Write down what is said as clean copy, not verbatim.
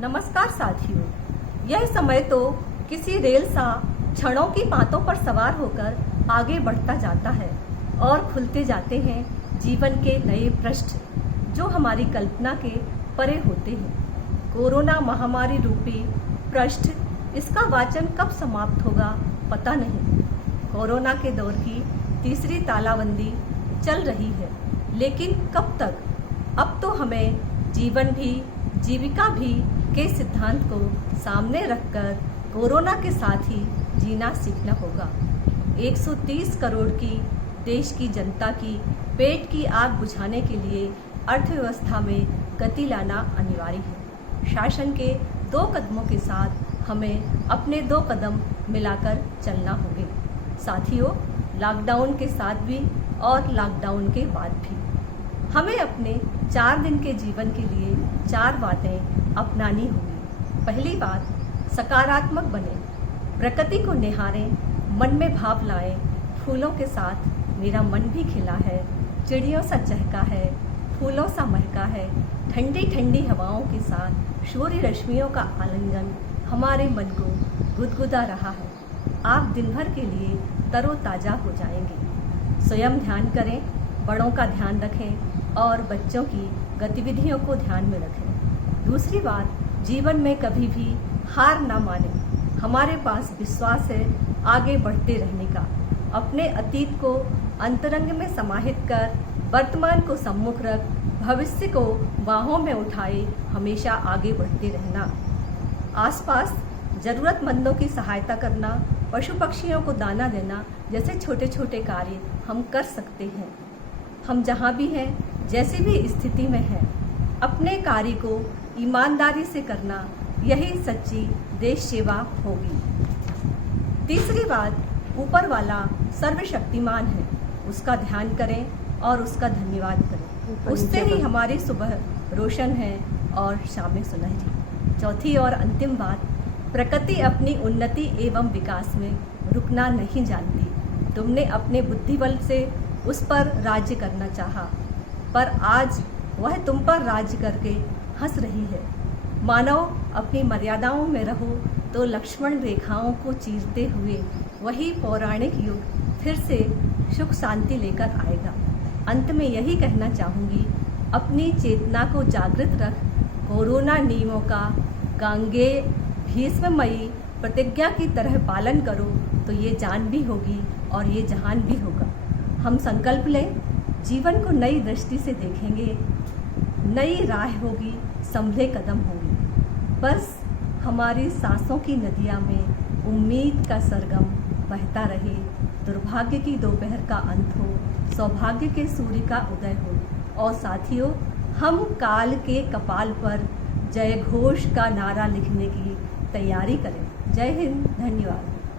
नमस्कार साथियों, यह समय तो किसी रेल सा क्षणों की बातों पर सवार होकर आगे बढ़ता जाता है और खुलते जाते हैं जीवन के नए पृष्ठ जो हमारी कल्पना के परे होते हैं। कोरोना महामारी रूपी पृष्ठ, इसका वाचन कब समाप्त होगा पता नहीं। कोरोना के दौर की तीसरी तालाबंदी चल रही है, लेकिन कब तक? अब तो हमें जीवन भी जीविका भी के सिद्धांत को सामने रखकर कोरोना के साथ ही जीना सीखना होगा। 130 करोड़ की देश की जनता की पेट की आग बुझाने के लिए अर्थव्यवस्था में गति लाना अनिवार्य है। शासन के 2 कदमों के साथ हमें अपने 2 कदम मिलाकर चलना होंगे। साथियों, लॉकडाउन के साथ भी और लॉकडाउन के बाद भी हमें अपने 4 दिन के जीवन के लिए 4 बातें अपनानी होंगी। पहली बात, सकारात्मक बने, प्रकृति को निहारें, मन में भाव लाएं। फूलों के साथ मेरा मन भी खिला है, चिड़ियों सा चहका है, फूलों सा महका है। ठंडी ठंडी हवाओं के साथ सूर्य रश्मियों का आलिंगन हमारे मन को गुदगुदा रहा है। आप दिन भर के लिए तरोताज़ा हो जाएंगे। स्वयं ध्यान करें, बड़ों का ध्यान रखें और बच्चों की गतिविधियों को ध्यान में रखें। दूसरी बात, जीवन में कभी भी हार ना मानें। हमारे पास विश्वास है आगे बढ़ते रहने का। अपने अतीत को अंतरंग में समाहित कर वर्तमान को सम्मुख रख भविष्य को बाहों में उठाए हमेशा आगे बढ़ते रहना। आसपास ज़रूरतमंदों की सहायता करना, पशु पक्षियों को दाना देना जैसे छोटे छोटे कार्य हम कर सकते हैं। हम जहाँ भी हैं, जैसी भी स्थिति में हैं, अपने कार्य को ईमानदारी से करना, यही सच्ची देश सेवा होगी। तीसरी बात, ऊपर वाला सर्वशक्तिमान है, उसका ध्यान करें और उसका धन्यवाद करें। उससे ही हमारी सुबह रोशन है और शामें सुनहरी। चौथी और अंतिम बात, प्रकृति अपनी उन्नति एवं विकास में रुकना नहीं जानती। तुमने अपने बुद्धिबल से उस पर राज्य करना चाहा, पर आज वह तुम पर राज्य करके हंस रही है। मानव अपनी मर्यादाओं में रहो तो लक्ष्मण रेखाओं को चीरते हुए वही पौराणिक युग फिर से सुख शांति लेकर आएगा। अंत में यही कहना चाहूँगी, अपनी चेतना को जागृत रख, कोरोना नियमों का गांगे भीष्ममयी प्रतिज्ञा की तरह पालन करो तो ये जान भी होगी और ये जहान भी होगा। हम संकल्प लें, जीवन को नई दृष्टि से देखेंगे, नई राह होगी, संभले कदम होंगे। बस हमारी सांसों की नदियाँ में उम्मीद का सरगम बहता रहे, दुर्भाग्य की दोपहर का अंत हो, सौभाग्य के सूर्य का उदय हो। और साथियों, हम काल के कपाल पर जय घोष का नारा लिखने की तैयारी करें। जय हिंद, धन्यवाद।